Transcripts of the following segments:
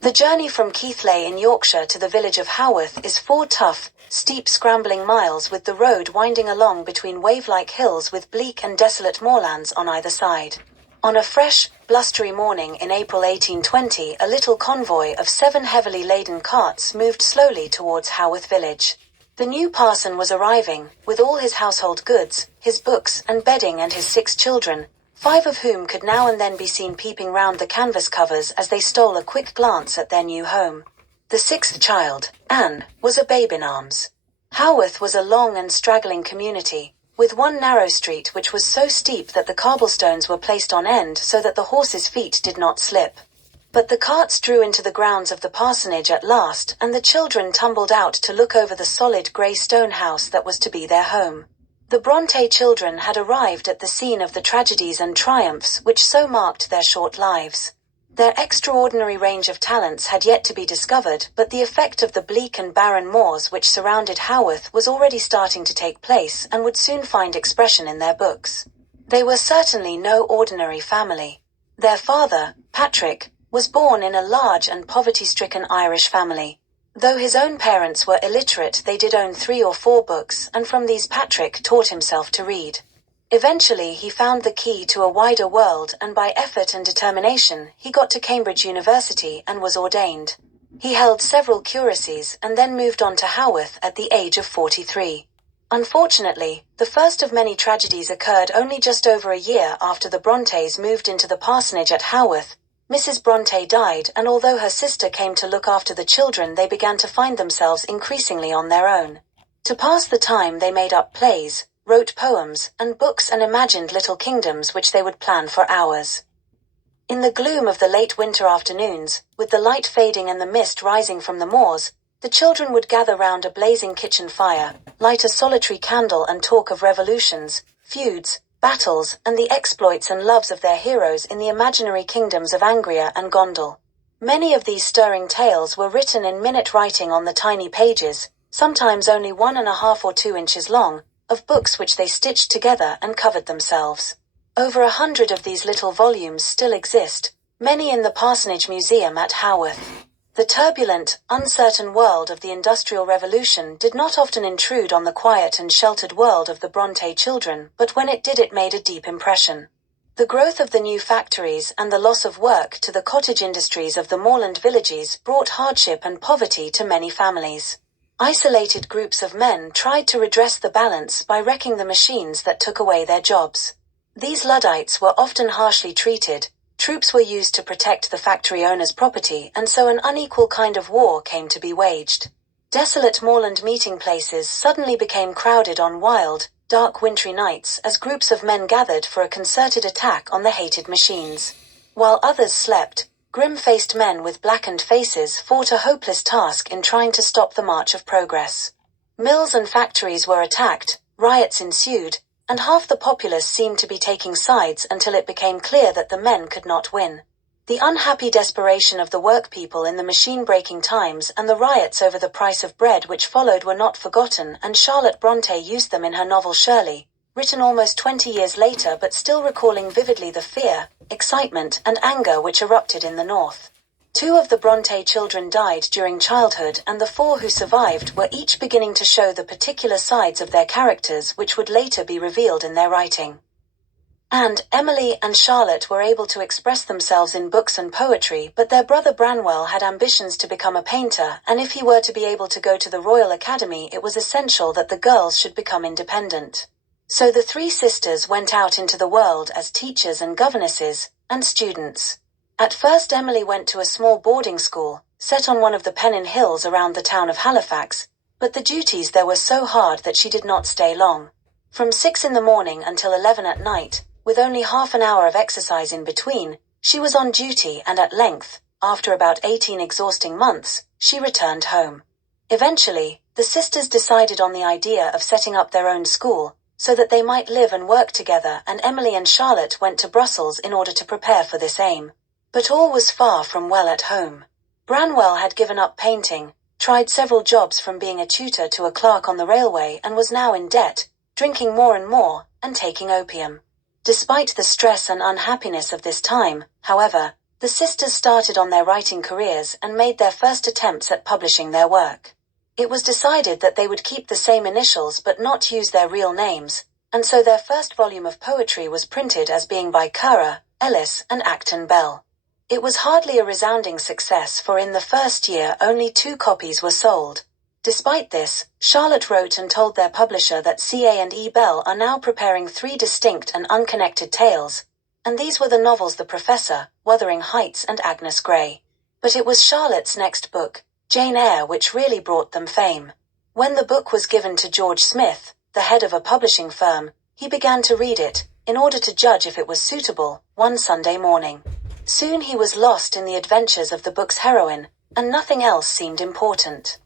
The journey from Keighley in Yorkshire to the village of Haworth is 4 tough, steep scrambling miles, with the road winding along between wave-like hills with bleak and desolate moorlands on either side. On a fresh, blustery morning in April 1820, a little convoy of 7 heavily laden carts moved slowly towards Haworth village. The new parson was arriving, with all his household goods, his books and bedding, and his 6 children, 5 of whom could now and then be seen peeping round the canvas covers as they stole a quick glance at their new home. The 6th child, Anne, was a babe in arms. Haworth was a long and straggling community, with one narrow street which was so steep that the cobblestones were placed on end so that the horses' feet did not slip. But the carts drew into the grounds of the parsonage at last, and the children tumbled out to look over the solid grey stone house that was to be their home. The Bronte children had arrived at the scene of the tragedies and triumphs which so marked their short lives. Their extraordinary range of talents had yet to be discovered, but the effect of the bleak and barren moors which surrounded Haworth was already starting to take place and would soon find expression in their books. They were certainly no ordinary family. Their father, Patrick, was born in a large and poverty-stricken Irish family. Though his own parents were illiterate, they did own 3 or 4 books, and from these Patrick taught himself to read. Eventually he found the key to a wider world, and by effort and determination he got to Cambridge University and was ordained. He held several curacies and then moved on to Haworth at the age of 43. Unfortunately, the first of many tragedies occurred only just over a year after the Brontes moved into the parsonage at Haworth. Mrs. Bronte died, and although her sister came to look after the children, they began to find themselves increasingly on their own. To pass the time they made up plays, wrote poems and books, and imagined little kingdoms which they would plan for hours. In the gloom of the late winter afternoons, with the light fading and the mist rising from the moors, the children would gather round a blazing kitchen fire, light a solitary candle, and talk of revolutions, feuds, battles, and the exploits and loves of their heroes in the imaginary kingdoms of Angria and Gondal. Many of these stirring tales were written in minute writing on the tiny pages, sometimes only 1.5 or 2 inches long, of books which they stitched together and covered themselves. Over 100 of these little volumes still exist, many in the Parsonage Museum at Haworth. The turbulent, uncertain world of the Industrial Revolution did not often intrude on the quiet and sheltered world of the Bronte children, but when it did, it made a deep impression. The growth of the new factories and the loss of work to the cottage industries of the moorland villages brought hardship and poverty to many families. Isolated groups of men tried to redress the balance by wrecking the machines that took away their jobs. These Luddites were often harshly treated. Troops were used to protect the factory owners' property, and so an unequal kind of war came to be waged. Desolate moorland meeting places suddenly became crowded on wild, dark wintry nights as groups of men gathered for a concerted attack on the hated machines. While others slept, grim-faced men with blackened faces fought a hopeless task in trying to stop the march of progress. Mills and factories were attacked, riots ensued, and half the populace seemed to be taking sides until it became clear that the men could not win. The unhappy desperation of the workpeople in the machine-breaking times and the riots over the price of bread which followed were not forgotten, and Charlotte Bronte used them in her novel Shirley, written almost 20 years later but still recalling vividly the fear, excitement, and anger which erupted in the North. 2 of the Bronte children died during childhood, and the 4 who survived were each beginning to show the particular sides of their characters which would later be revealed in their writing. And Emily and Charlotte were able to express themselves in books and poetry, but their brother Branwell had ambitions to become a painter, and if he were to be able to go to the Royal Academy, it was essential that the girls should become independent. So the 3 sisters went out into the world as teachers and governesses, and students. At first Emily went to a small boarding school, set on one of the Pennon Hills around the town of Halifax, but the duties there were so hard that she did not stay long. From 6 in the morning until 11 at night, with only half an hour of exercise in between, she was on duty, and at length, after about 18 exhausting months, she returned home. Eventually, the sisters decided on the idea of setting up their own school, so that they might live and work together, and Emily and Charlotte went to Brussels in order to prepare for this aim. But all was far from well at home. Branwell had given up painting, tried several jobs from being a tutor to a clerk on the railway, and was now in debt, drinking more and more, and taking opium. Despite the stress and unhappiness of this time, however, The sisters started on their writing careers and made their first attempts at publishing their work. It was decided that they would keep the same initials but not use their real names, and so their first volume of poetry was printed as being by Currer, Ellis, and Acton Bell. It was hardly a resounding success, for in the first year only 2 copies were sold. Despite this, Charlotte wrote and told their publisher that C.A.&E. Bell are now preparing 3 distinct and unconnected tales, and these were the novels The Professor, Wuthering Heights, and Agnes Grey. But it was Charlotte's next book, Jane Eyre, which really brought them fame. When the book was given to George Smith, the head of a publishing firm, he began to read it, in order to judge if it was suitable, one Sunday morning. Soon he was lost in the adventures of the book's heroine, and nothing else seemed important.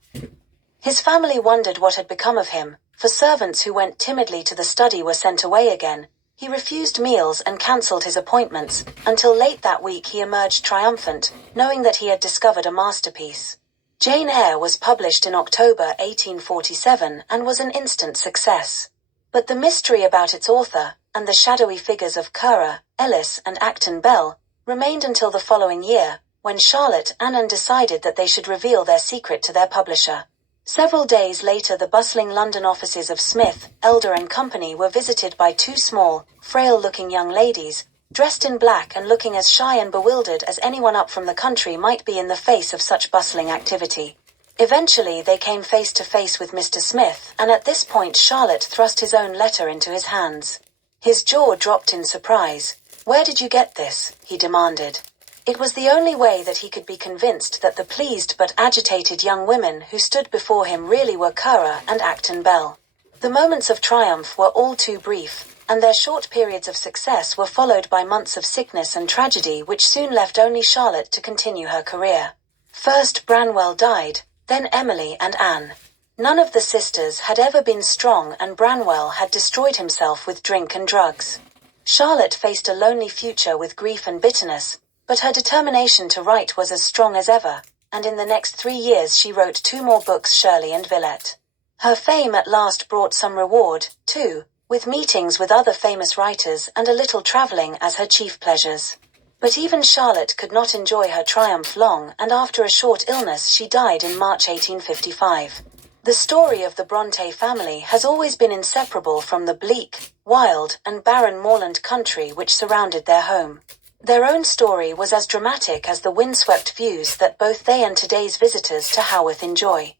His family wondered what had become of him, for servants who went timidly to the study were sent away again. He refused meals and cancelled his appointments, until late that week he emerged triumphant, knowing that he had discovered a masterpiece. Jane Eyre was published in October 1847 and was an instant success. But the mystery about its author, and the shadowy figures of Currer, Ellis, and Acton Bell, remained until the following year, when Charlotte and Anne decided that they should reveal their secret to their publisher. Several days later, the bustling London offices of Smith, Elder and Company were visited by 2 small, frail-looking young ladies, dressed in black and looking as shy and bewildered as anyone up from the country might be in the face of such bustling activity. Eventually they came face to face with Mr. Smith, and at this point Charlotte thrust his own letter into his hands. His jaw dropped in surprise. "Where did you get this?" he demanded. It was the only way that he could be convinced that the pleased but agitated young women who stood before him really were Currer and Acton Bell. The moments of triumph were all too brief, and their short periods of success were followed by months of sickness and tragedy which soon left only Charlotte to continue her career. First Branwell died, then Emily and Anne. None of the sisters had ever been strong, and Branwell had destroyed himself with drink and drugs. Charlotte faced a lonely future with grief and bitterness, but her determination to write was as strong as ever, and in the next 3 years she wrote 2 more books, Shirley and Villette. Her fame at last brought some reward, too, with meetings with other famous writers and a little traveling as her chief pleasures. But even Charlotte could not enjoy her triumph long, and after a short illness she died in March 1855. The story of the Bronte family has always been inseparable from the bleak, wild, and barren moorland country which surrounded their home. Their own story was as dramatic as the windswept views that both they and today's visitors to Haworth enjoy.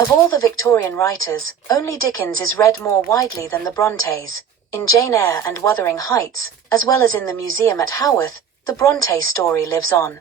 Of all the Victorian writers, only Dickens is read more widely than the Brontes. In Jane Eyre and Wuthering Heights, as well as in the museum at Haworth, the Bronte story lives on.